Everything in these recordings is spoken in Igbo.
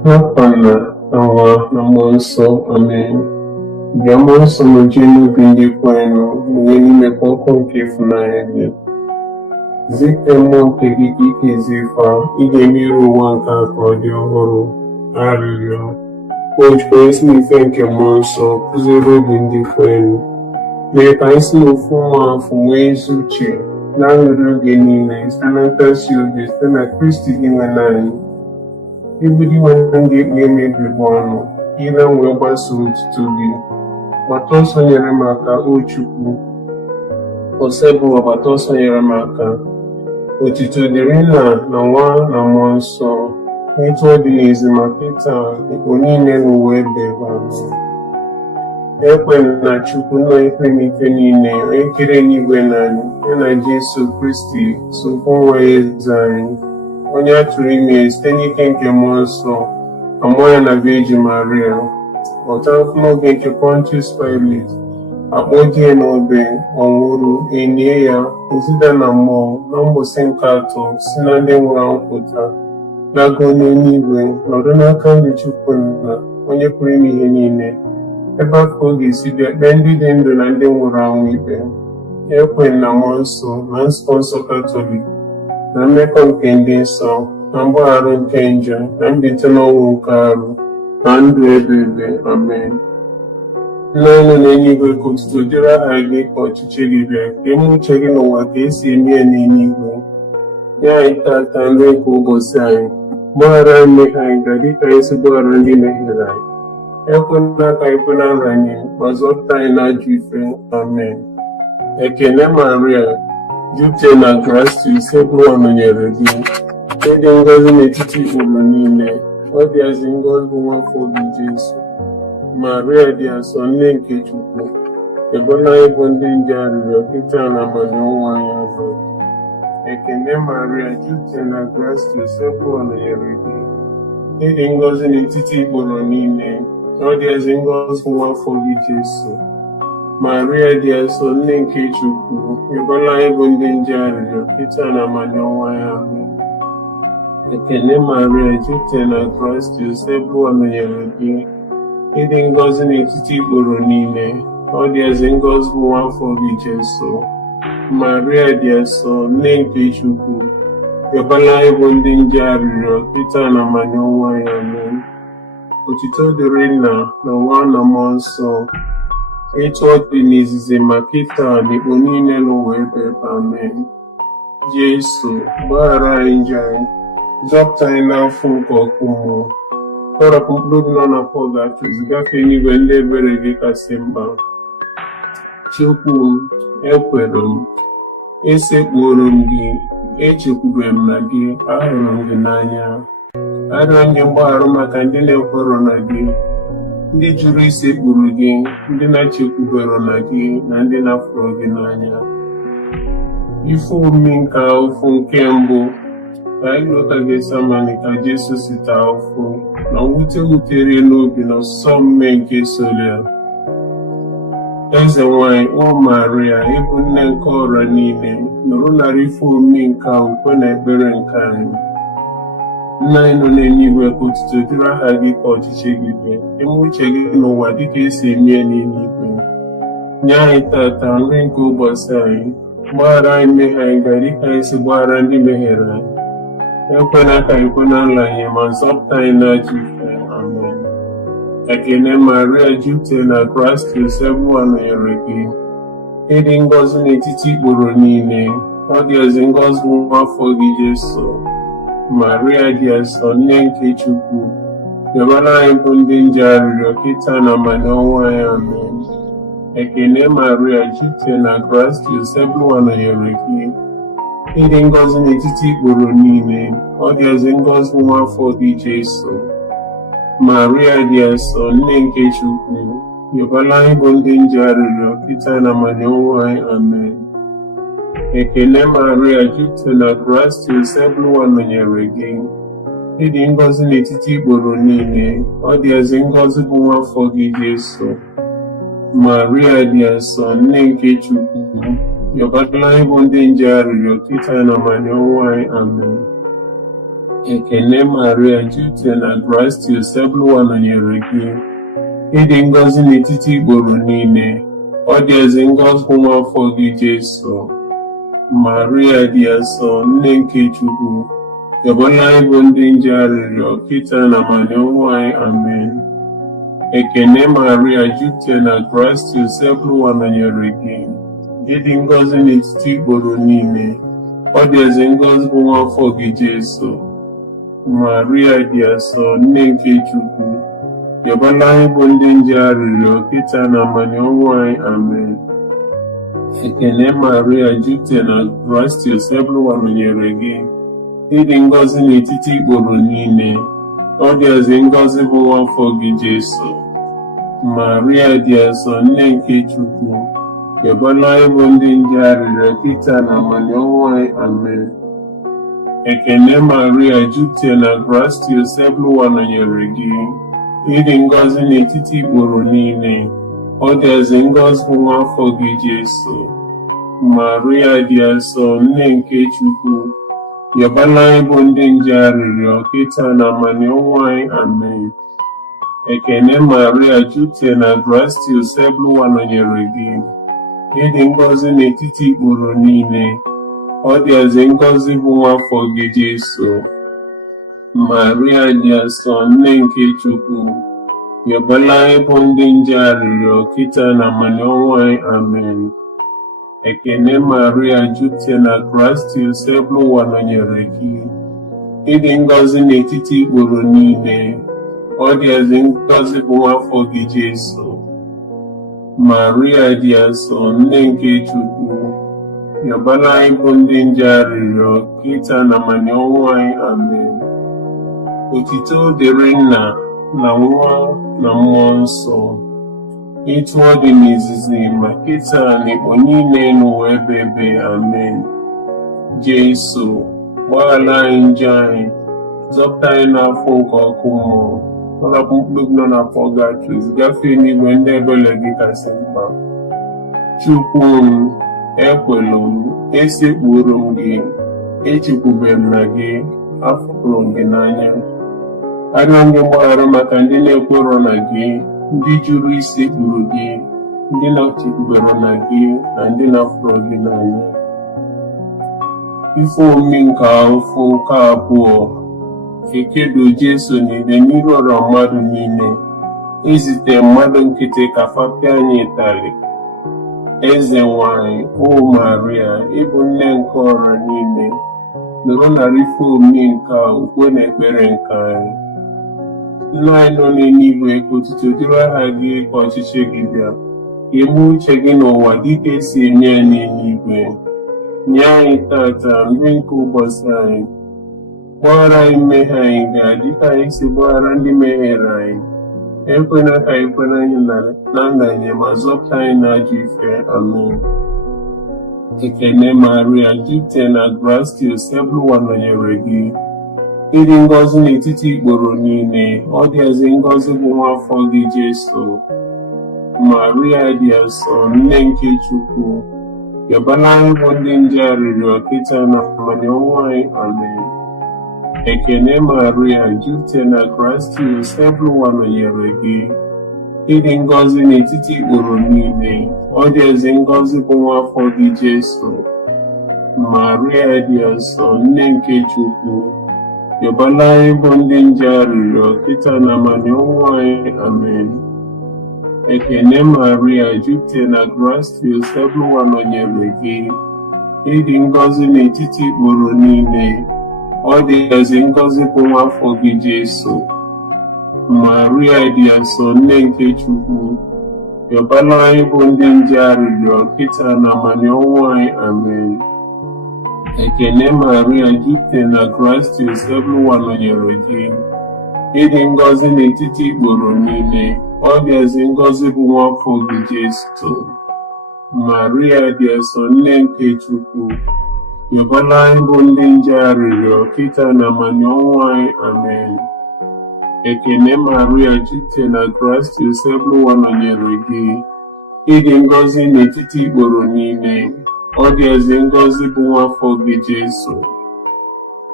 N'afọ na Nwa na Mmụọ Nsọ, Amen. Bịa Mmụọ Nsọ nọjie n'obi ndị kwerenụ mụnye n'ime kpọnkọ nke ịfụnanya gị. Zite mmụọ nke gị ka ike zifa ị ga-emere ụwa nke a ka ọ dị ọhụrụ. Arịrịọ o jikwa ezi ife nke Mmụọ Nsọ kụziere obi ndị kwerenụ, mee ka anyị si n'ofu nwa afọ nwee ezi uche na-aṅụrị oge niile site na nkasi obi site na Kristi gị nwe anyị. Ibuli nwanne ndị ikpe mebiri ọnụ, ile wee gbasoo otuto gị. Gbata ọsọ nyere m aka, o Chukwu. Osebụ gbata ọsọ nyere m aka. Otuto dịrị Nna na Nwa na Mmụọ Nsọ, etu ọ dị n'ezi ma kịta ikpo niile n'ụwa ebe amen. Ekwela na Chukwu nna ikpe n'ike niile, onye kere n'igwe na anyị, ya na Jesu Kristi sokwa nwa ya eze anyị, onye a tụrụ ime site n'ike nke Mmụọ Nsọ, amụọ ya na Virgin Maria, ọta n'oge nke Pontius Pilate, akpọ di ya n'obe, ọ nwụrụ, elie ya, ezida na mmụọ, na mgbụsị nke atọ si na ndị nwụrụ anwụ pụta, lago n'eluigwe, nọdụ n'aka nri Chukwu Nna, onye pụrụ ime ihe niile. Ebe afọ ọ ga-esi bịa kpee ndị dị ndụ na ndị nwụrụ anwụ ikpe. Ekwe na Mmụọ Nsọ na nzukọ nsọ Katọlik, na mmekọ nke ndị nsọ, na mgbaghara nke njọ, na mbilite n'ọnwụ nke arụ, na ndụ ebighị ebi. Amen. Nna anyị nọ n'eluigwe, ka otuto dịrị aha gị, ka ọchịchị gị bịa, ka eme uche gị n'ụwa ka esi eme ya n'eluigwe. Nye anyị tata nri nke ụbọchị anyị, gbaghara anyị mmehie anyị ga dịka anyị si gbaghara ndị mehiere anyị. Ekwela ka anyị kwe na nranye, ma zọpụta anyị n'ajọ ife. Amen. Ekele Maria, jupụtara na gracia, Sebuwa nọnyere gị. Ịdị ngọzi n'etiti ikpuru niile, ọ dịazị ngọzi bụ nwafọ gị Jesu. Maria dị asọ, nne nke Chukwu, ebola anyị bụ ndị nje arịrịọ kịta na amaniọnwụ anyị azụ. Ekele Maria, jupụtara na gracia, Sebuwa nọnyere gị. Ịdị ngọzi n'etiti ikpuru niile, ọ dịazị ngọzi bụ nwafọ gị Jesu. Maria dị asọ, nne nke Chukwu, ebola anyị bụ ndị nje arịrịọ kịta na amaniọnwụ anyị ahụ. Ekele Maria, jupụtara na gracia, Sebuwa nọnyere gị. Ịdị ngọzi n'etiti ikpuru niile, ọ dịazị ngọzi bụ nwafọ gị Jesu. Maria dị asọ, nne nke Chukwu, ebola anyị bụ ndị nje arịrịọ kịta na amaniọnwụ anyị. Amen. Otuto dịrị Nna na Nwa na Mmụọ Nsọ, etu ọ dị n'izizi ma kịta na ikpo niile n'ụwa ebe. Amen. Jesu, gbaghara anyị njọ anyị, zọpụta anyị n'afọ nke ọkụ mmụọ, tọrọpụ mkpụrụ obi nọ na pọgatọs, gafee n'igwe ndị ebere gị kasị mkpa. Chukwu m, ekwere m, esekpuoro m gị, echekwubere m na gị, ahụrụ m gị n'anya. Arịọ gị mgbaghara maka ndị na-ekwerọ na gị, ndị jụrụ isekpuru gị, ndị na-echekwubere na gị, na ndị na-afụrụ gị n'anya. Ife omimi nke ahụhụ nke mbụ, ka anyị lụta ga-esi amalị ka Jesu si taa ahụhụ, na mwute wutere n'obi na ọsụsọ mme nke soro ya. Eze nwanyị, o Maria, ịbụ nne nke ọrịa niile, nụrụ nara ife omimi nke ukwe na ekpere nke anyị. Nna anyị nọ n'eluigwe, ka otuto dịrị aha gị, ka ọchịchị gị bịa, eme uche gị n'ụwa dịka esi eme ya n'eluigwe. Nye anyị tata nri nke ụbọchị anyị, gbaghara anyị mmehie anyị ga dịka anyị si gbaghara ndị mehiere anyị. Ekwela ka anyị kwe na nranye, ma zọpụta anyị n'ajọ ife. Amen. Ekele Maria, jupụtara na gracia, Sebuwa nọnyere gị. Ịdị ngọzi n'etiti ikpuru niile, ọ dịazị ngọzi bụ nwafọ gị Jesu. Maria dị asọ, nne nke Chukwu, ebola anyị bụ ndị nje arịrịọ kịta na amaniọnwụ anyị. Amen. Ekele Maria, jupụtara na gracia, Sebuwa nọnyere gị. Ịdị ngọzi n'etiti ikpuru niile, ọ dịazị ngọzi bụ nwafọ gị Jesu. Maria dị asọ, nne nke Chukwu, ebola anyị bụ ndị nje arịrịọ kịta na amaniọnwụ anyị. Amen. Ekele Maria, jupụtara na gracia, Sebuwa nọnyere gị. Ịdị ngọzi n'etiti ikpuru niile, ọ dịazị ngọzi bụ nwafọ gị Jesu. Maria dị asọ, nne nke Chukwu, ebola anyị bụ ndị nje arịrịọ kịta na amaniọnwụ anyị. Amen. Ekene Maria, jupụtara na gracia, Osebụlụwa nọnyere gị. Ịdị ngọzi n'etiti igboro niile, ọ dị ezi ngọzi bụ nwa afọ gị Jesu. Maria dị asọ, nne nke Chukwu, yọbala anyị bụ ndị nje arịrịọ, kịta na amani ọnwụ anyị. Amen. Ekene Maria, jupụtara na gracia, Osebụlụwa nọnyere gị. Ịdị ngọzi n'etiti igboro niile, ọ dị ezi ngọzi bụ nwa afọ gị Jesu. Maria dị asọ, nne nke Chukwu, yọbala anyị bụ ndị nje arịrịọ, kịta na amani ọnwụ anyị. Amen. Ekene Maria, jupụtara na gracia, Osebụlụwa nọnyere gị. Ịdị ngọzi n'etiti igboro niile, ọ dị ezi ngọzi bụ nwa afọ gị Jesu. Maria dị asọ, nne nke Chukwu, yọbala anyị bụ ndị nje arịrịọ, kịta na amani ọnwụ anyị. Amen. Ekene Maria, jupụtara na gracia, Osebụlụwa nọnyere gị. Ịdị ngọzi n'etiti igboro niile, ọ dị ezi ngọzi bụ nwa afọ gị Jesu. Maria dị asọ, nne nke Chukwu, yọbala anyị bụ ndị nje arịrịọ, kịta na amani ọnwụ anyị. Amen. Ekene Maria, jupụtara na gracia, Osebụlụwa nọnyere gị. Ịdị ngọzi n'etiti igboro niile, ọ dị ezi ngọzi bụ nwa afọ gị Jesu. Maria dị asọ, nne nke Chukwu, yọbala anyị bụ ndị nje arịrịọ, kịta na amani ọnwụ anyị. Amen. Ekene Maria, jupụtara na gracia, Osebụlụwa nọnyere gị. Ịdị ngọzi n'etiti igboro niile, ọ dị ezi ngọzi bụ nwa afọ gị Jesu. Maria dị asọ, nne nke Chukwu, yọbala anyị bụ ndị nje arịrịọ, kịta na amani ọnwụ anyị. Amen. Otito dịrị Nna na Nwa na Mmụọ Nsọ, etu ọ dị n'izizi ma kịta na ikpo niile n'ụwa ebe ebe. Amen. Jesu, gbaghara anyị njọ anyị, zọpụta anyị n'afọ nke ọkụ mmụọ, ọrapụ mkpụrụ nọ na pọgatris, gafee n'igwe ndị ebere gị kasị mkpa. Chukwu m, ekwelu m, esekpuru m gị, echekwubere m na gị, afụrụ m gị n'anya. Arịọ gị mgbaghara maka ndị na-ekwerọ na gị, ndị jụrụ isekpuru gị, ndị na-echekwubere na gị, na ndị na-afụrụ gị n'anya. Ife omimi nke afọ nke abụọ, ekedo Jesu niile n'iru ọra mmadụ niile, ezite mmadụ nkịtị ka fapịa anyị ịtarị. Eze nwanyị, o Maria, ịbụ nne nke ọra niile, nọrọ narị ife omimi nke ukwe na ekpere nke anyị. Nna anyị nọ n'eluigwe, ka otuto dịrị aha gị, ka ọchịchị gị bịa, ka eme uche gị n'ụwa dịka esi eme ya n'eluigwe. Nye anyị tata nri nke ụbọchị anyị. Gbaghara anyị mmehie anyị ga-adịka anyị si gbaghara ndị mehiere anyị. Ekwela ka anyị kwere anyị na ndanye, ma zọpụta anyị n'ajọ ife. Amen. Ekene Maria, jupụtara na gracia, Osebụlụwa nọnyere gị. Ịdị ngọzi n'etiti igboro niile, ọ dị ezi ngọzi bụ nwa afọ gị Jesu. Maria dị asọ, nne nke Chukwu, yọbala anyị bụ ndị nje arịrịọ, kịta na amani ọnwụ anyị. Amen. Ekene Maria, jupụtara na gracia, Osebụlụwa nọnyere gị. Ịdị ngọzi n'etiti igboro niile, ọ dị ezi ngọzi bụ nwa afọ gị Jesu. Maria dị asọ, nne nke Chukwu, yọbala anyị bụ ndị nje arịrịọ, kịta na amani ọnwụ anyị. Amen. Ekene Maria, jupụtara na gracia, Osebụlụwa nọnyere gị. Ịdị ngọzi n'etiti igboro niile, ọ dị ezi ngọzi bụ nwa afọ gị Jesu. Maria dị asọ, nne nke Chukwu, yọbala anyị bụ ndị nje arịrịọ, kịta na amani ọnwụ anyị. Amen. Ekene Maria, jupụtara na gracia, Osebụlụwa nọnyere gị. Ịdị ngọzi n'etiti igboro niile, ọ dị ezi ngọzi bụ nwa afọ gị Jesu. Maria dị asọ, nne nke Chukwu, yọbala anyị bụ ndị nje arịrịọ, kịta na amani ọnwụ anyị. Amen. Ekene Maria, jupụtara na gracia, Osebụlụwa nọnyere gị. Ịdị ngọzi n'etiti igboro niile, ọ dị ezi ngọzi bụ nwa afọ gị Jesu.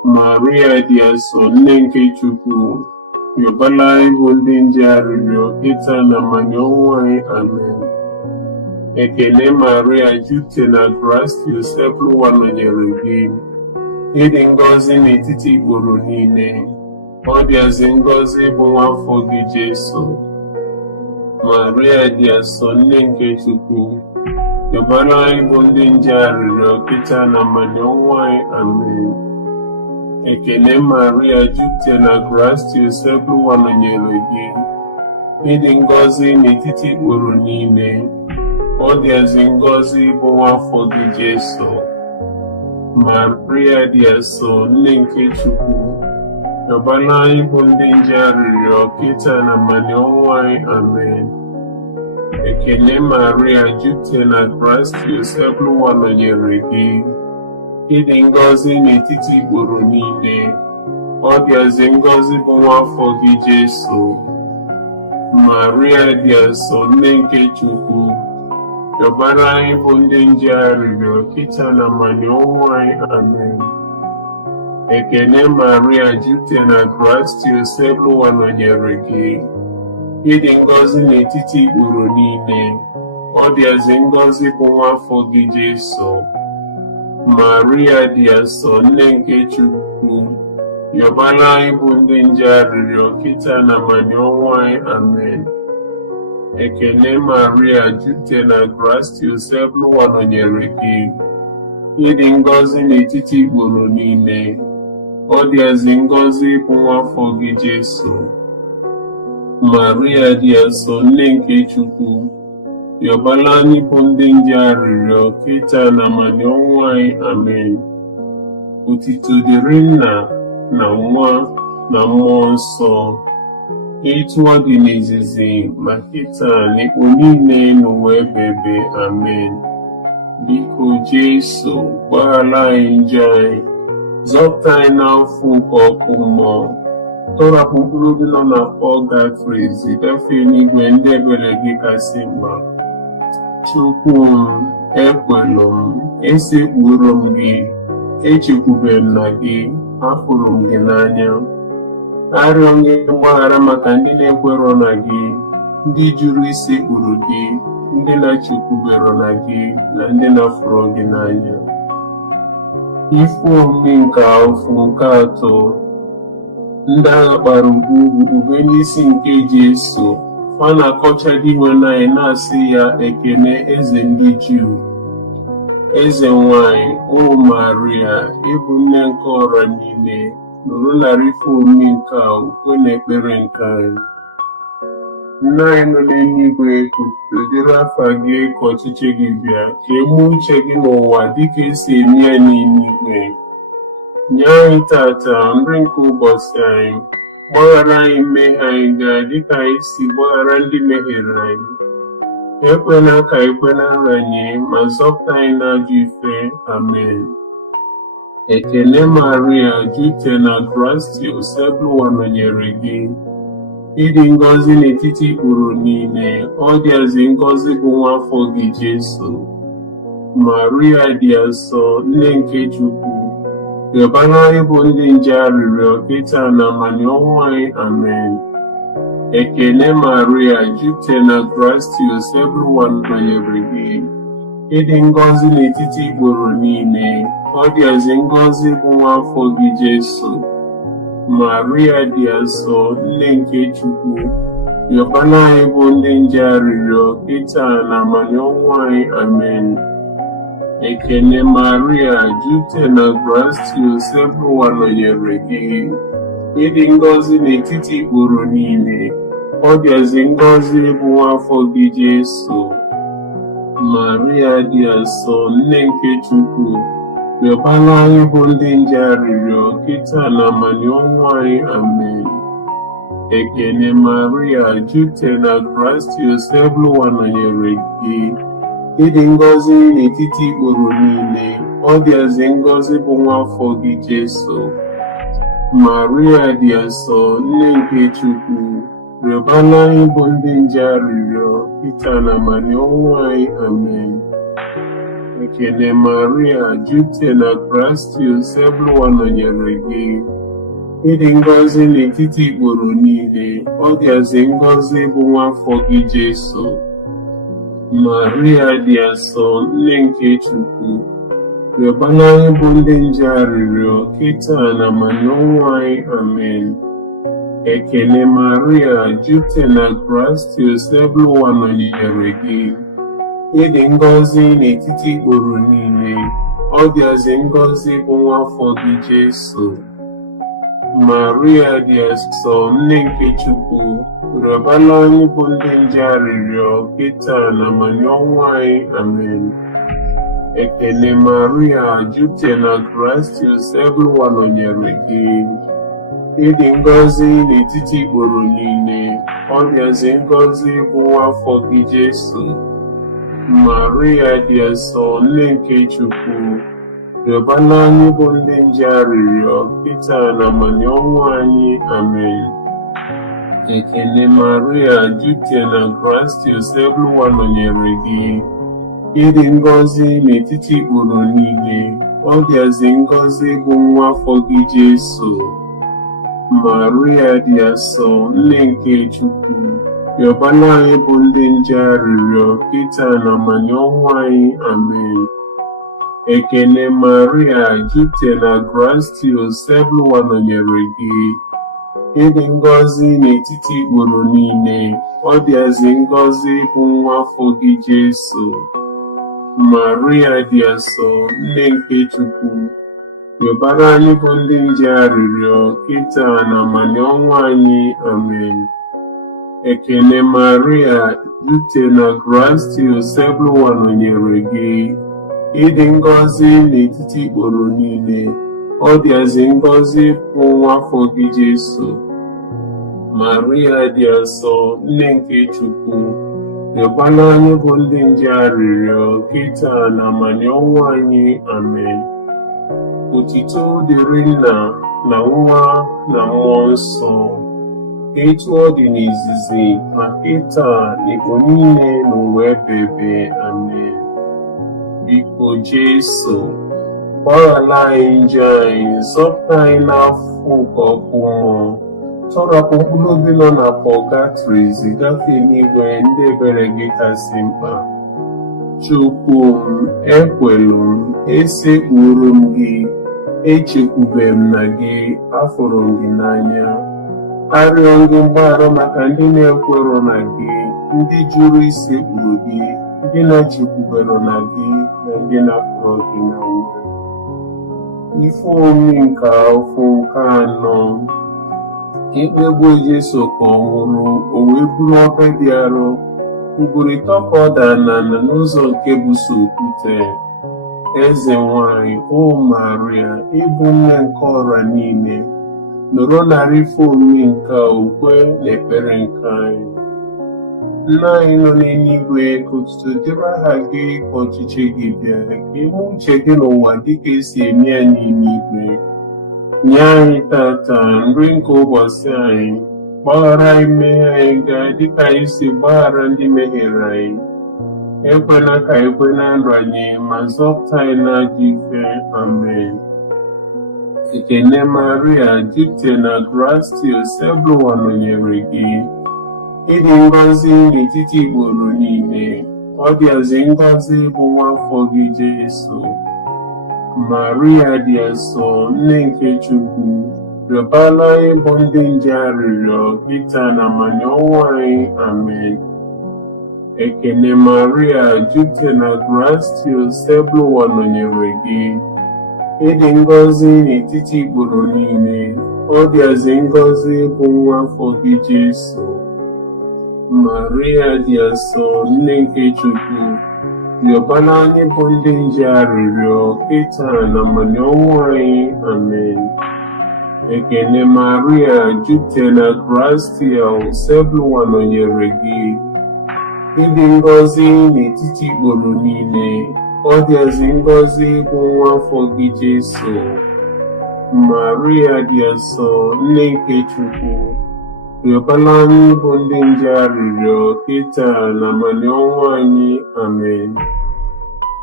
Maria dị asọ, nne nke Chukwu, yọbala anyị bụ ndị nje arịrịọ kịta na mmanya ọnwụ anyị. Amen. Ekele Maria, jupụta na gracia, Joseph nọnyere gị. Ịdị ngọzi n'etiti ikporo niile, ọ dịazị ngọzi bụ nwafọ gị Jesu. Maria dị asọ, nne nke Chukwu, yọbala anyị bụ ndị nje arịrịọ kịta na mmanya ọnwụ anyị. Amen. Ekele Maria, jupụta na gracia, Joseph nọnyere gị. Ịdị ngọzi n'etiti ikporo niile, ọ dịazị ngọzi bụ nwafọ gị Jesu. Maria dị asọ, nne nke Chukwu, yọbala anyị bụ ndị nje arịrịọ kịta na mmanya ọnwụ anyị. Amen. Ekele Maria, jupụta na gracia, Joseph nọnyere gị. Ịdị ngọzi n'etiti ikporo niile, ọ dịazị ngọzi bụ nwafọ gị Jesu. Maria dị asọ, nne nke Chukwu, yọbara anyị bụ ndị nje arịrịọ kịta na mmanya ọnwụ anyị. Amen. Ekele Maria, jupụta na gracia, Joseph nọnyere gị. Ịdị ngọzi n'etiti ikporo niile, ọ dịazị ngọzi bụ nwafọ gị Jesu. Maria dị asọ, nne nke Chukwu, yọbara anyị bụ ndị nje arịrịọ kịta na mmanya ọnwụ anyị. Amen. Ekele Maria, jupụta na gracia, Joseph nọnyere gị. Ịdị ngọzi n'etiti ikporo niile, ọ dịazị ngọzi bụ nwafọ gị Jesu. Maria dị asọ, nne nke Chukwu, yọbala anyị bụ ndị nje arịrịọ kịta na mmanya ọnwụ anyị. Amen. Otuto dịrị Nna na Nwa na Mmụọ Nsọ, etu ọ dị n'izizi ma kịta n'ikpo niile n'ụwa ebighị. Amen. Biko Jesu, gbaghara anyị njọ anyị, zọpụta anyị n'afọ nke ọkụ mmụọ, tọrapụ mkpụrụ obi nọ n'afọ gafere gafee n'igwe ndị ebere gị kasị mkpa. Chukwu m, ekwelụ m, esekpuoro m gị, echekwubeghị m na gị, hapụrụ m gị n'anya. Arịọ gị mgbaghara maka ndị na-ekwerọ na gị, ndị jụrụ isekpuru gị, ndị na-echekwubero na gị, na ndị na-afụrụ gị n'anya. Ife omume nke afọ nke atọ, ndị agha kpara ube n'isi nke Jesu, fa na-akọcha dị iwe anyị na-asị ya, ekele eze ndị Juu. Eze nwanyị, o Maria, ịbụ nne nke ọra niile, nụrụ narị ife omume nke a ukwe na ekpere nke anyị. Nna anyị nọ n'eluigwe, kudere afa gị, ka ọchịchị gị bịa, ka eme uche gị n'ụwa dịka esi eme ya n'eluigwe. Nye anyị tata nri nke ụbọchị anyị, gbaghara anyị mmehie anyị gaa dịka anyị si gbaghara ndị mehiere anyị. Ekwela ka ekwenara anyị, ma zọpụta anyị n'ajọ ife. Amen. Ekele Maria, jupụta na gracia, Joseph nọnyere gị. Ịdị ngọzi n'etiti ikporo niile, ọ dịazị ngọzi bụ nwafọ gị Jesu. Maria dị asọ, nne nke Chukwu, yọbara anyị bụ ndị nje arịrịọ kịta na mmanya ọnwụ anyị. Amen. Ekele Maria, jupụta na gracia, Joseph nọnyere gị. Ịdị ngọzi n'etiti ikporo niile, ọ dịazị ngọzi bụ nwafọ gị Jesu. Maria dị asọ, nne nke Chukwu, yọbara anyị bụ ndị nje arịrịọ kịta na mmanya ọnwụ anyị. Amen. Ekele Maria, jupụta na gracia, Joseph nọnyere gị. Ịdị ngọzi n'etiti ikporo niile, ọ dịazị ngọzi bụ nwafọ gị Jesu. Maria dị asọ, nne nke Chukwu, yọbara anyị bụ ndị nje arịrịọ kịta na mmanya ọnwụ anyị. Amen. Ekele Maria, jupụta na gracia, Joseph nọnyere gị. Ịdị ngọzi n'etiti ikporo niile, ọ dịazị ngọzi bụ nwafọ gị Jesu. Maria dị asọ, nne nke Chukwu, yọbara anyị bụ ndị nje arịrịọ kịta na mmanya ọnwụ anyị. Amen. Ekele Maria, jupụtara na grace, Ebụwa nọnyere gị. Ịdị ngọzi n'etiti ikporo niile, ọ dịazị ngọzi bụ nwa afọ gị Jesu. Maria dị asọ, nne nke Chukwu, rịọbara anyị bụ ndị nje arịrịọ, kịta na ma n'ọnwụ anyị. Amen. Ekele Maria, jupụtara na grace, Ebụwa nọnyere gị. Ịdị ngọzi n'etiti ikporo niile, ọ dịazị ngọzi bụ nwa afọ gị Jesu. Maria dị asọ, nne nke Chukwu, rịọbara anyị bụ ndị nje arịrịọ, kịta na ma n'ọnwụ anyị. Amen. Ekele Maria, jupụtara na grace, Ebụwa nọnyere gị. Ịdị ngọzi n'etiti ikporo niile, ọ dịazị ngọzi bụ nwa afọ gị Jesu. Maria dị asọ, nne nke Chukwu, rịọbara anyị bụ ndị nje arịrịọ, kịta na ma n'ọnwụ anyị. Amen. Ekele Maria, jupụtara na grace, Ebụwa nọnyere gị. Ịdị ngọzi n'etiti ikporo niile, ọ dịazị ngọzi bụ nwa afọ gị Jesu. Maria dị asọ, nne nke Chukwu, rịọbara anyị bụ ndị nje arịrịọ, kịta na ma n'ọnwụ anyị. Amen. Ekele Maria, jupụtara na grace, Ebụwa nọnyere gị. Ịdị ngọzi n'etiti ikporo niile, ọ dịazị ngọzi bụ nwa afọ gị Jesu. Maria dị asọ, nne nke Chukwu, rịọbara anyị bụ ndị nje arịrịọ, kịta na ma n'ọnwụ anyị. Amen. Ekele Maria, jupụtara na grace, Ebụwa nọnyere gị. Ịdị ngọzi n'etiti ikporo niile, ọ dịazị ngọzi bụ nwa afọ gị Jesu. Maria dị asọ, nne nke Chukwu, rịọbara anyị bụ ndị nje arịrịọ, kịta na ma n'ọnwụ anyị. Amen. Otuto dịrị Nna na Nwa na Mmụọ Nsọ, etu ọ dị n'izizi ma kịta na igbo niile n'ụwa ebighị ebi. Amen. Biko Jesu, gbaghara anyị njọ anyị, zọpụta anyị n'afọ nke ọkụ mmụọ, tọrapụ mkpụrụ obi nọ na pọgatrị, zigafe n'igwe ndị ebere gị kasị mkpa. Chukwu m, ekwelu m, esekpuru m gị, echekwubeghị m na gị, afụrụ m gị n'anya. Arịọ gị mgbaghara maka ndị na-ekwerọ na gị, ndị jụrụ isekpuru gị, ndị na-echekwubero na gị, na ndị na-afụrụ gị n'anya. Ife omimi nke afọ nke anọ, ikpegbu Jesu ka ọ nwụrụ, o wee buru obe dị arọ, ugboro ịtọ ka ọ dara n'ala n'ụzọ nke buso okwute. Eze nwanyị, o Maria, ịbụ nne nke ọra niile, nọrọ narị ife omimi nke okwe na ekpere nke anyị. Nna anyị nọ n'eluigwe, ka otuto dịrị aha gị, ka ọchịchị gị bịa, ka ime uche gị n'ụwa dịka esi eme ya n'eluigwe. Nye anyị tata nri nke ụbọchị anyị, gbaghara anyị mmehie anyị gaa dịka anyị si gbaghara ndị mehiere anyị. Ekwela ka anyị kwe na nrọ anyị, ma zọpụta anyị n'ajọ ife. Amen. Ekele Maria, jupụtara na grace, Ebụwa nọnyere gị. Ịdị ngọzi n'etiti ikporo niile, ọ dịazị ngọzi bụ nwa afọ gị Jesu. Maria dị asọ, nne nke Chukwu, rịọbara anyị bụ ndị nje arịrịọ, kịta na ma n'ọnwụ anyị. Amen. Ekele Maria, jupụtara na grace, Ebụwa nọnyere gị. Ịdị ngọzi n'etiti ikporo niile, ọ dịazị ngọzi bụ nwa afọ gị Jesu. Maria dị asọ, nne nke Chukwu, rịọbara anyị bụ ndị nje arịrịọ, kịta na ma n'ọnwụ anyị. Amen. Ekele Maria, jupụtara na grace, Ebụwa nọnyere gị. Ịdị ngọzi n'etiti ikporo niile, ọ dịazị ngọzi bụ nwa afọ gị Jesu. Maria dị asọ, nne nke Chukwu, rịọbara anyị bụ ndị nje arịrịọ, kịta na ma n'ọnwụ anyị. Amen.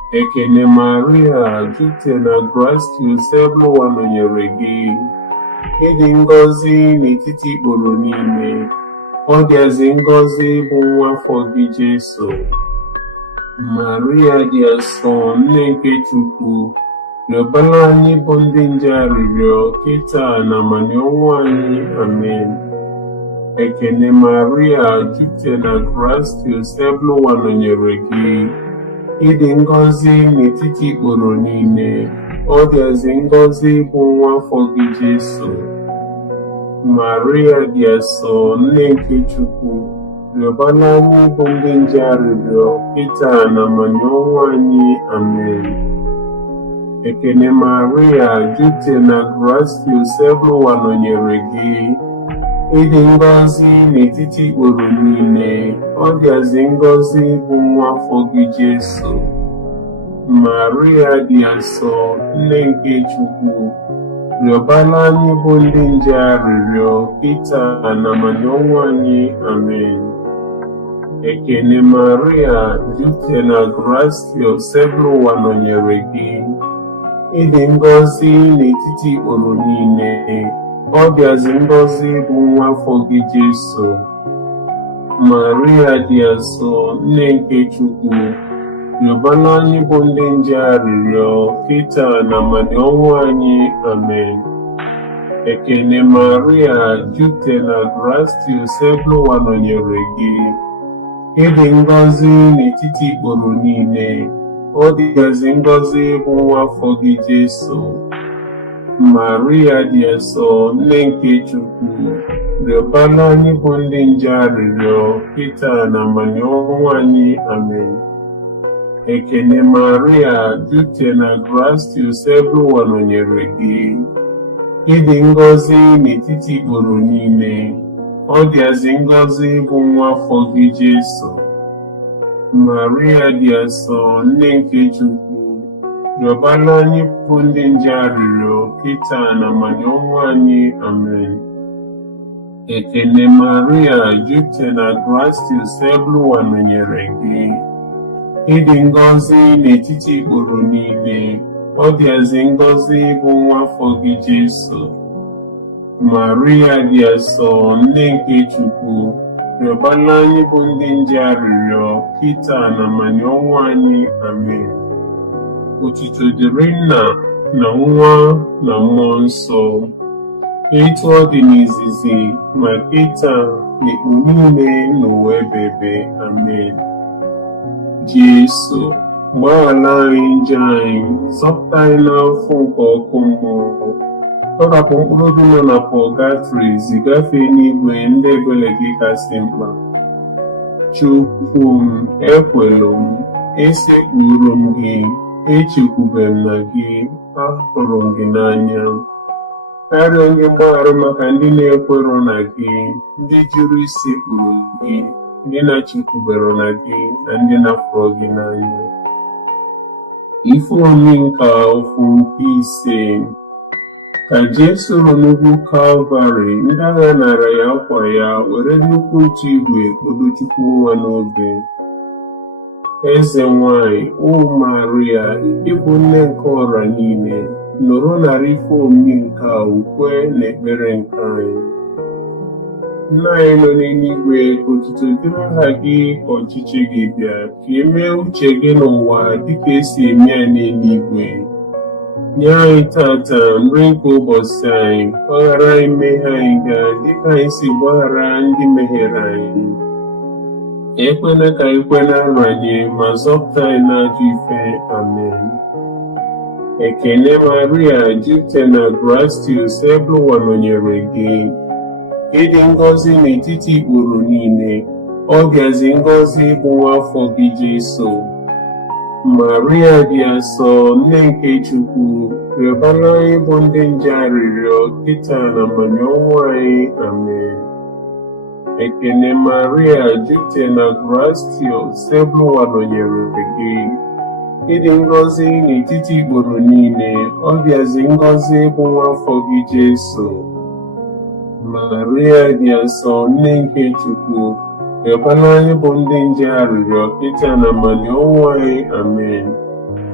Ekene Maria, jupụtara na Gracious, Ebụwa nọnyere gị. Ịdị ngọzi n'etiti ikporo niile, ọ dịazị ngọzi bụ nwa afọ gị Jesu. Maria dị asọ, nne nke Chukwu, rịọbara anyị bụ ndị nje arịrịọ kịta na amani ọnwụ anyị. Amen. Ekene Maria, jupụtara na Gracious, Ebụwa nọnyere gị. Ịdị ngọzi n'etiti ikporo niile, ọ dịazị ngọzi bụ nwa afọ gị Jesu. Maria dị asọ, nne nke Chukwu, rịọbara anyị bụ ndị nje arịrịọ kịta na amani ọnwụ anyị. Amen. Ekene Maria, jupụtara na Gracious, Ebụwa nọnyere gị. Ịdị ngọzi n'etiti ikporo niile, ọ dịazị ngọzi bụ nwa afọ gị Jesu. Maria dị asọ, nne nke Chukwu, rịọbara anyị bụ ndị nje arịrịọ kịta na amani ọnwụ anyị. Amen. Ekene Maria, jupụtara na Gracious, Ebụwa nọnyere gị. Ịdị ngọzi n'etiti ikporo niile, ọ dịazị ngọzi bụ nwa afọ gị Jesu. Maria dị asọ, nne nke Chukwu, rịọbara anyị bụ ndị nje arịrịọ kịta na amani ọnwụ anyị. Amen. Ekene Maria, jupụtara na Gracious, Ebụwa nọnyere gị. Ịdị ngọzi n'etiti ikporo niile, ọ dịazị ngọzi bụ nwa afọ gị Jesu. Maria dị asọ, nne nke Chukwu, rịọbara anyị bụ ndị nje arịrịọ kịta na amani ọnwụ anyị. Amen. Ekene Maria, jupụtara na Gracious, Ebụwa nọnyere gị. Ịdị ngọzi n'etiti ikporo niile, ọ dịazị ngọzi bụ nwa afọ gị Jesu. Maria dị asọ, nne nke Chukwu, rịọbara anyị bụ ndị nje arịrịọ kịta na amani ọnwụ anyị. Amen. Ekene Maria, jupụtara na Gracious, Ebụwa nọnyere gị. Ịdị ngọzi n'etiti ikporo niile, ọ dịazị ngọzi bụ nwa afọ gị Jesu. Maria dị asọ, nne nke Chukwu, rịọbara anyị bụ ndị nje arịrịọ kịta na amani ọnwụ anyị. Amen. Otuto dịrị Nna na Nwa na Mmụọ Nsọ, etu ọ dị n'izizi ma kịta na ikpu niile n'ụwa ebebe. Amen. Jesu, gbaghara anyị njọ anyị, zọpụta anyị n'afọ nke ọkụ mmụọ, tọhapụ mkpụrụ obi nọ na pọgatrị, zigafee n'igwe ndị ebere gị kasị mkpa. Chukwu m, ekwelu m, esekpuru m gị, echekwube m na gị, ahụrụ m gị n'anya. Arịọ gị mgbaghara maka ndị na-ekwero na gị, ndị jụrụ isekpuru gị, ndị na-echekwubere na gị, na ndị na-afụrụ gị n'anya. Ife omimi nke afọ nke ise. Ka Jesu nọ n'ugwu Kalvarị, ndị agha nara ya akwa ya, were nnukwu otu igwe kpodo Chukwu nwa n'obe. Eze nwanyị, o Maria, ịbụ nne nke ọra niile, nọrọ narị ife omimi nke a ukwe na ekpere nke anyị. Nna anyị nọ n'eluigwe, otuto dịrị aha gị, ka ọchịchị gị bịa, ka e mee uche gị n'ụwa dịka esi eme ya n'eluigwe. Nye anyị tata nri nke ụbọchị anyị, gbaghara anyị mmehie anyị gaa dịka anyị si gbaghara ndị mehiere anyị. Ekwela ka anyị kwe na nranye, ma zọpụta anyị n'ajọ ife. Amen. Ekene Maria, jupụtara na Gracious, Ebụwa nọnyere gị. Ịdị ngọzi n'etiti ikporo niile, ọ dịazị ngọzi bụ nwa afọ gị Jesu. Maria dị asọ, nne nke Chukwu, rịọbara anyị bụ ndị nje arịrịọ kịta na amani ọnwụ anyị. Amen. Ekene Maria, jupụtara na Gracious, Ebụwa nọnyere gị. Ịdị ngọzi n'etiti ikporo niile, ọ dịazị ngọzi bụ nwa afọ gị Jesu. Maria dị asọ, nne nke Chukwu, rịọbara anyị bụ ndị nje arịrịọ kịta na amani ọnwụ anyị. Amen.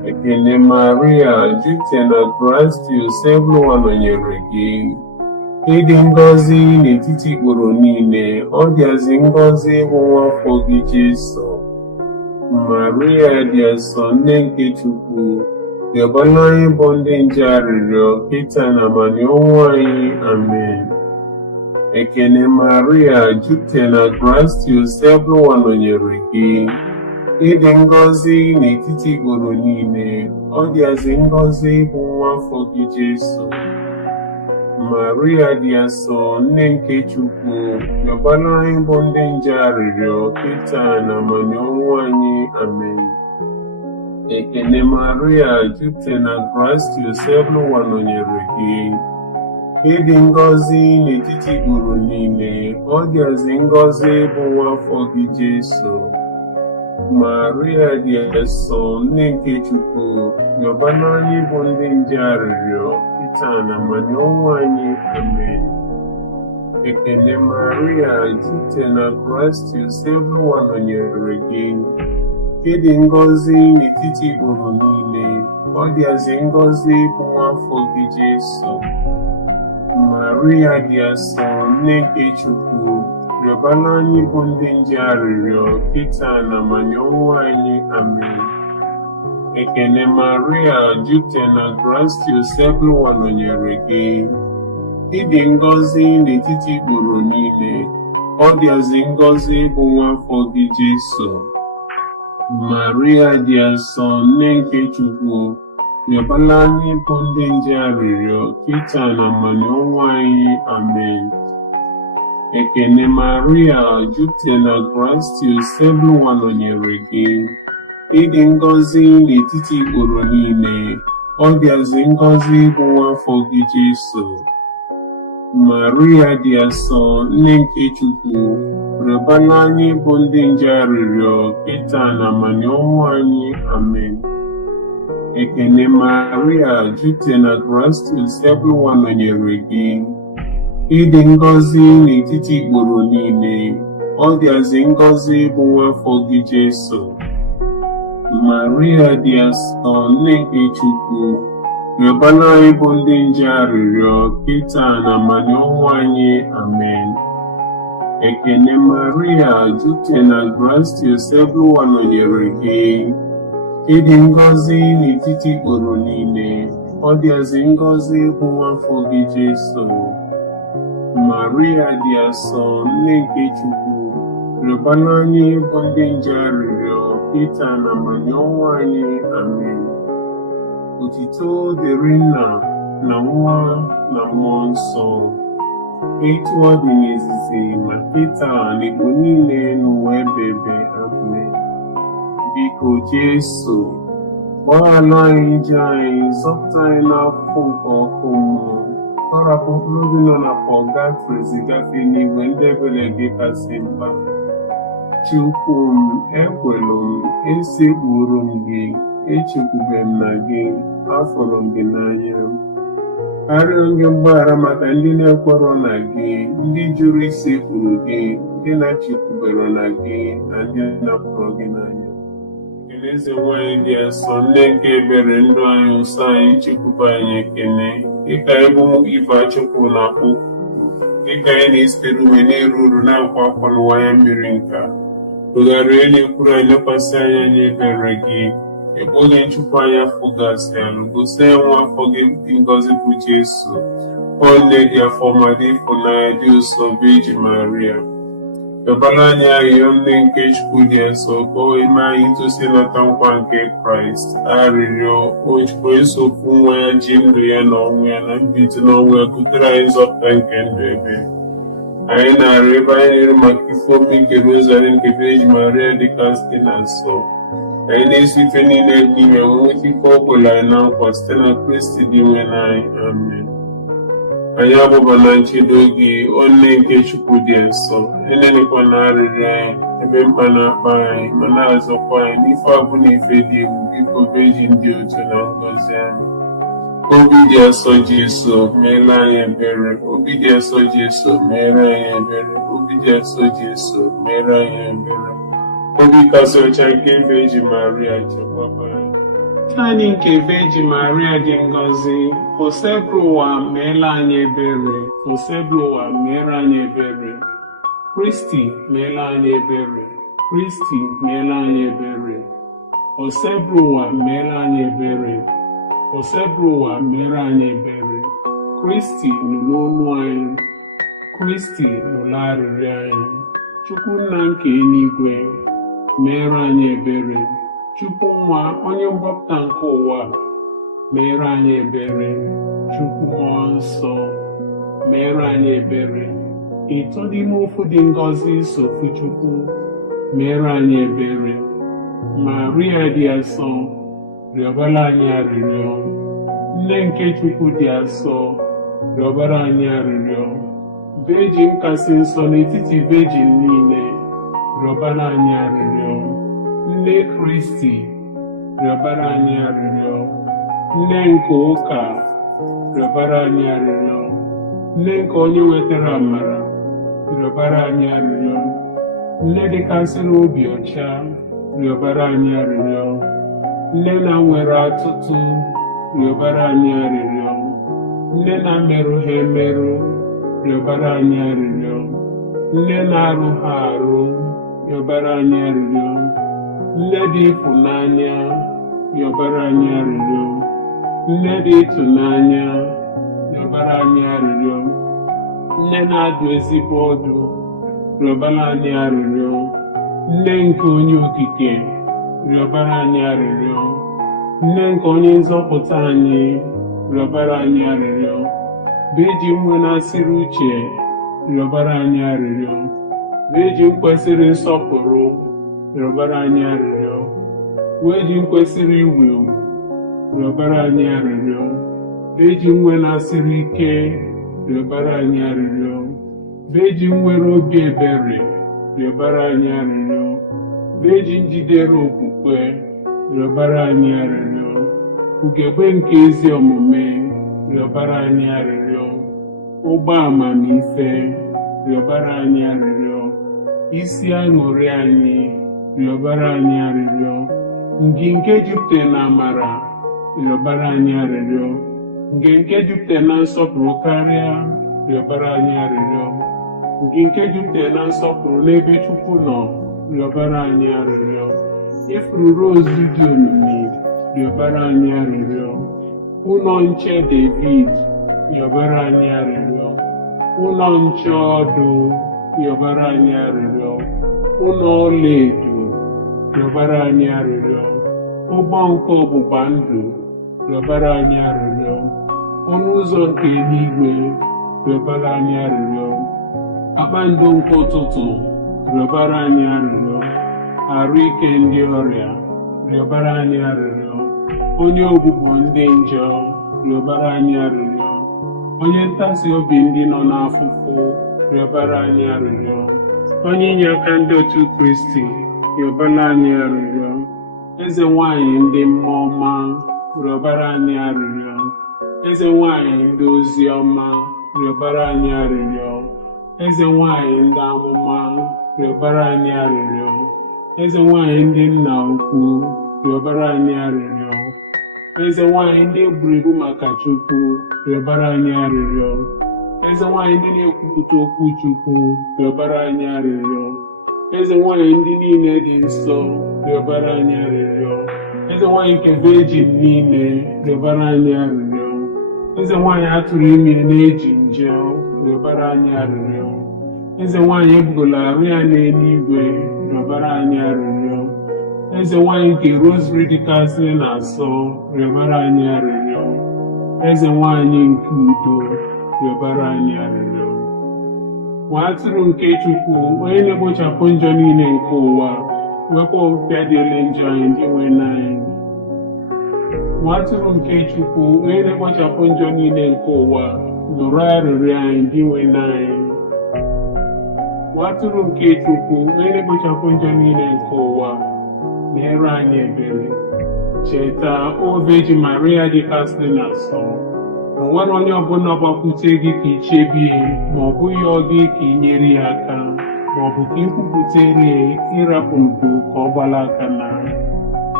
Ekele Maria, jupụtara na Kraịst, Nsọ nọnyere gị. Ịdị ngọzi n'etiti ikporo niile, ọ dịazị ngọzi bụ nwa afọ gị Jesu. Maria dị nsọ, nne nke Chukwu, rịọbara anyị bụ ndị nje arịrịọ kịta na abalị ọnwụ anyị. Amen. Ekele Maria, jupụtara na Kraịst, Nsọ nọnyere gị. Ịdị ngọzi n'etiti ikporo niile, ọ dịazị ngọzi bụ nwa afọ gị Jesu. Maria dị nsọ, nne nke Chukwu, rịọbara anyị bụ ndị nje arịrịọ kịta na abalị ọnwụ anyị. Amen. Ekele Maria, jupụtara na Kraịst, Nsọ nọnyere gị. Ịdị ngọzi n'etiti ikporo niile, ọ dịazị ngọzi bụ nwa afọ gị Jesu. Maria dị nsọ, nne nke Chukwu, rịọbara anyị bụ ndị nje arịrịọ kịta na abalị ọnwụ anyị. Amen. Ekele Maria, jupụtara na Kraịst, Nsọ nọnyere gị. Ịdị ngọzi n'etiti ikporo niile, ọ dịazị ngọzi bụ nwa afọ gị Jesu. Maria dị nsọ, nne nke Chukwu, rịọbara anyị bụ ndị nje arịrịọ kịta na abalị ọnwụ anyị. Amen. Ekele Maria, jupụtara na Kraịst, Nsọ nọnyere gị. Ịdị ngọzi n'etiti ikporo niile, ọ dịazị ngọzi bụ nwa afọ gị Jesu. Maria dị nsọ, nne nke Chukwu, rịọbara anyị bụ ndị nje arịrịọ kịta na abalị ọnwụ anyị. Amen. Ekele Maria, jupụtara na Kraịst, Nsọ nọnyere gị. Ịdị ngọzi n'etiti ikporo niile, ọ dịazị ngọzi bụ nwa afọ gị Jesu. Maria dị nsọ, nne nke Chukwu, rịọbara anyị bụ ndị nje arịrịọ kịta na abalị ọnwụ anyị. Amen. Ekele Maria, jupụtara na Kraịst, Nsọ nọnyere gị. Ịdị ngọzi n'etiti ikporo niile, ọ dịazị ngọzi bụ nwa afọ gị Jesu. Maria dị nsọ, nne nke Chukwu, rịọbara anyị bụ ndị nje arịrịọ kịta na abalị ọnwụ anyị. Amen. Ekele Maria, jupụtara na Kraịst, Nsọ nọnyere gị. Ịdị ngọzi n'etiti ikporo niile, ọ dịazị ngọzi bụ nwa afọ gị Jesu. Maria dị nsọ, nne nke Chukwu, rịọbara anyị bụ ndị nje arịrịọ kịta na abalị ọnwụ anyị. Amen. Otuto dịrị Nna na Nwa na Mmụọ Nsọ, etu ọ dị n'izizi ma kịta na mgbe niile n'ụwa ebighị ebi. Amen. Biko Jesu, gbaghara anyị njọ anyị, zọpụta anyị n'afọ nke ọkụ mmụọ, tọrapụ mkpụrụ obi nọ na pọgatrị zigafe n'igwe ndị ebere gị kasị mkpa. Chukwu m, ekwelu m, esekpuru m gị, echekwube m na gị, afọrọ m gị n'anya. Arịọ gị mgbaghara maka ndị na-ekwerọ na gị, ndị jụrụ isekpuru gị, ndị na-echekwubere na gị, na ndị napụrụ gị n'anya. Eze nwanyị dị nsọ, nne nke ebere, ndụ anyị, nsọ anyị, chekwube anyị ekele, dịka ịbụ ife Chukwu na akpụ, dịka anyị na-esitere ume na-eru uru na-akwa akwa n'ụwa ya mmiri nka. Tụgharịa na-ekwuru anyị, lekwasị anya n'ebere gị, ebe onye nchụpụ anyị afọ gasị alụ, gosi anyị nwa afọ gị dị ngọzi bụ Jesu. Ọ nne dị afọ ma dị ịfụnanya dị ụsọ bụ Eji Maria. Rịọbara anyị arịrịọ nne nke Chukwu dị nsọ, ka o eme anyị itosi nata nkwa nke Kraịst. Arịrịọ o jikwa esokwu nwa ya ji ndụ ya na ọnwụ ya na mbilite n'ọnwụ ya kutere anyị nzọpụta nke ndụ ebe. Anyị na-arịọ ebe anyị na-eru maka ife omi nke Rọzari nke Eji Maria dịka site na nsọ. Anyị na-eso ife niile dị ime nweta ife ọ kwere anyị na nkwa site na Kristi dị nwe n'anyị. Amen. Anyị agbụba na nchedo gị, o nne nke Chukwu dị nsọ, enenekwa na arịrịọ anyị ebe mkpa na-akpa anyị, ma na-azọkwa anyị n'ife abụ na ife dị egwu. Biko beji ndị otu na ngọzi anyị. Obi dị nsọ Jesu, meere anyị ebere. Obi dị nsọ Jesu, meere anyị ebere. Obi dị nsọ Jesu, meere anyị ebere. Obi kasị ọcha nke Eji Maria, chekwaba anyị. Anyị nke Virgin Maria dị ngọzi, osebụrụ ụwa meela anyị ebere, osebụrụ ụwa meere anyị ebere. Kristi meela anyị ebere, Kristi meela anyị ebere. Osebụrụ ụwa meela anyị ebere, osebụrụ ụwa meere anyị ebere. Kristi nụrụ olu anyị, Kristi nụrụ arịrịọ anyị. Chukwu nna nke eluigwe meere anyị ebere. Chukwu nwa onye mgbapụta nke ụwa meere anyị ebere. Chukwu mmụọ nsọ meere anyị ebere. Ịtọ n'ime ofu dị ngọzi sofu Chukwu meere anyị ebere. Maria dị asọ rịọbara anyị arịrịọ. Nne nke Chukwu dị asọ rịọbara anyị arịrịọ. Virgin kasị nsọ n'etiti virgin niile rịọbara anyị arịrịọ. Nne Kristi rịọbara anyị arịrịọ. Nne nke ụka rịọbara anyị arịrịọ. Nne nke onye wetara amara rịọbara anyị arịrịọ. Nne dịkasịrị obi ọcha rịọbara anyị arịrịọ. Nne na nwere atụtụ rịọbara anyị arịrịọ. Nne na merụ ha emerụ rịọbara anyị arịrịọ. Nne na-arụ ha arụ rịọbara anyị arịrịọ. Nne dị ịfụnanya rịọbara anyị arịrịọ. Nne dị ịtụnanya rịọbara anyị arịrịọ. Nne na-adụ ezigbo ọdụ rịọbara anyị arịrịọ. Nne nke onye okike rịọbara anyị arịrịọ. Nne nke onye nzọpụta anyị rịọbara anyị arịrịọ. Virgin nwe na-asịrị uche rịọbara anyị arịrịọ. Virgin kwesịrị nsọpụrụ rịọbara anyị arịrịọ. Virgin kwesịrị iwu ewu rịọbara anyị arịrịọ. Virgin nwe na-asịrị ike rịọbara anyị arịrịọ. Virgin nwere obi ebere rịọbara anyị arịrịọ. Virgin jidere okwukwe rịọbara anyị arịrịọ. Ugegbe nke ezi omume rịọbara anyị arịrịọ. Ụgbọ amamife rịọbara anyị arịrịọ. Isi aṅụrị anyị rịọbara anyị arịrịọ. Ngịnke jupụtara na amara rịọbara anyị arịrịọ. Ngịnke jupụtara na nsọpụrụ karịa rịọbara anyị arịrịọ. Ngịnke jupụtara na nsọpụrụ n'ebe Chukwu nọ rịọbara anyị arịrịọ. Ifuru Rose dị omimi rịọbara anyị arịrịọ. Ụlọ nche David rịọbara anyị arịrịọ. Ụlọ nche ọdụ rịọbara anyị arịrịọ. Ụlọ ọlaedo rịọbara anyị arịrịọ. Ụgbọ nke ọgbụgba ndụ rịọbara anyị arịrịọ. Ọnụ ụzọ nke eluigwe rịọbara anyị arịrịọ. Kpakpando nke ụtụtụ rịọbara anyị arịrịọ. Arụ ike ndị ọrịa rịọbara anyị arịrịọ. Onye ogbugbo ndị njọ rịọbara anyị arịrịọ. Onye ntasi obi ndị nọ n'afụfụ rịọbara anyị arịrịọ. Onye inye aka ndị otu Kristi rịọbara anyị arịrịọ. Eze nwanyị ndị mmụọ ọma rịọbara anyị arịrịọ. Eze nwanyị ndị ozi ọma rịọbara anyị arịrịọ. Eze nwanyị ndị amụma rịọbara anyị arịrịọ. Eze nwanyị ndị nna ukwu rịọbara anyị arịrịọ. Eze nwanyị ndị eburu ibu maka Chukwu rịọbara anyị arịrịọ. Eze nwanyị ndị na-ekwupụta okwu Chukwu rịọbara anyị arịrịọ. Eze nwanyị ndị niile dị nsọ rịọbara anyị arịrịọ. Eze nwanyị nke Virgin niile rịọbara anyị arịrịọ. Eze nwanyị atụrụ ime na-eji nje rịọbara anyị arịrịọ. Eze nwanyị ebugola arụ ya n'eluigwe rịọbara anyị arịrịọ. Eze nwanyị nke Rọzari dịkasịrị na-asọ rịọbara anyị arịrịọ. Eze nwanyị nke udo rịọbara anyị arịrịọ. Nwa atụrụ nke Chukwu onye na-egbochapụ njọ niile nke ụwa, wepụ ọbịbịa dị ele njọ anyị ndị nwe n'anyị. Nwa atụrụ nke Chukwu onye na-egbochapụ njọ niile nke ụwa, nụrụ arịrịọ anyị ndị nwe n'anyị. Nwa atụrụ nke Chukwu onye na-egbochapụ njọ niile nke ụwa, meere anyị ebere. Cheta o Virgin Maria dịkasịrị na-asọ, o nwere onye ọbụla gbakwute gị ka ichebie, ma ọ bụghị ọ gị ka i nyere ya aka, ma ọ bụ ka ikwupụtere ịrapụ ugo ka ọ gbala aka na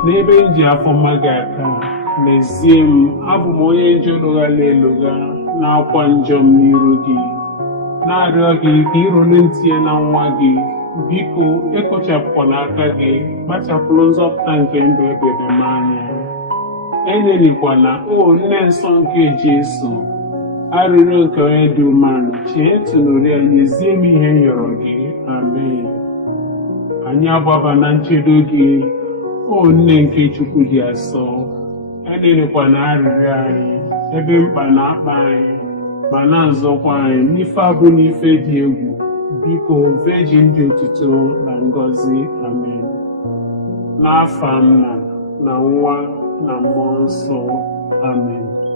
n'ebe m ji afọ mma gị aka, n'ezie m abụ m onye njọ lụghala elugha na-akwa njọ m n'iru gị, na-arịọ gị ka ịrụrụ ntị na nwa gị. Biko ekpochapụkwana aka gị, kpachapụrụ nzọpụta nke ndụ ebere m anya. Enelikwana o nne nsọ nke Jesu, arịrịọ nke onye dị umeala, chee tụnụrụ ya, nyezie m ihe m rịọrọ gị. Amen. Anyị agbaba na nchedo gị, o nne nke Chukwu dị asọ. Enelikwana arịrịọ anyị, ebe mkpa na-akpa anyị, ma na-azọkwa anyị n'ife abụ n'ife dị egwu. Biko Virgin dị otuto na ngọzi. Amen. N'afa Nna na Nwa na Mmụọ Nsọ. Amen.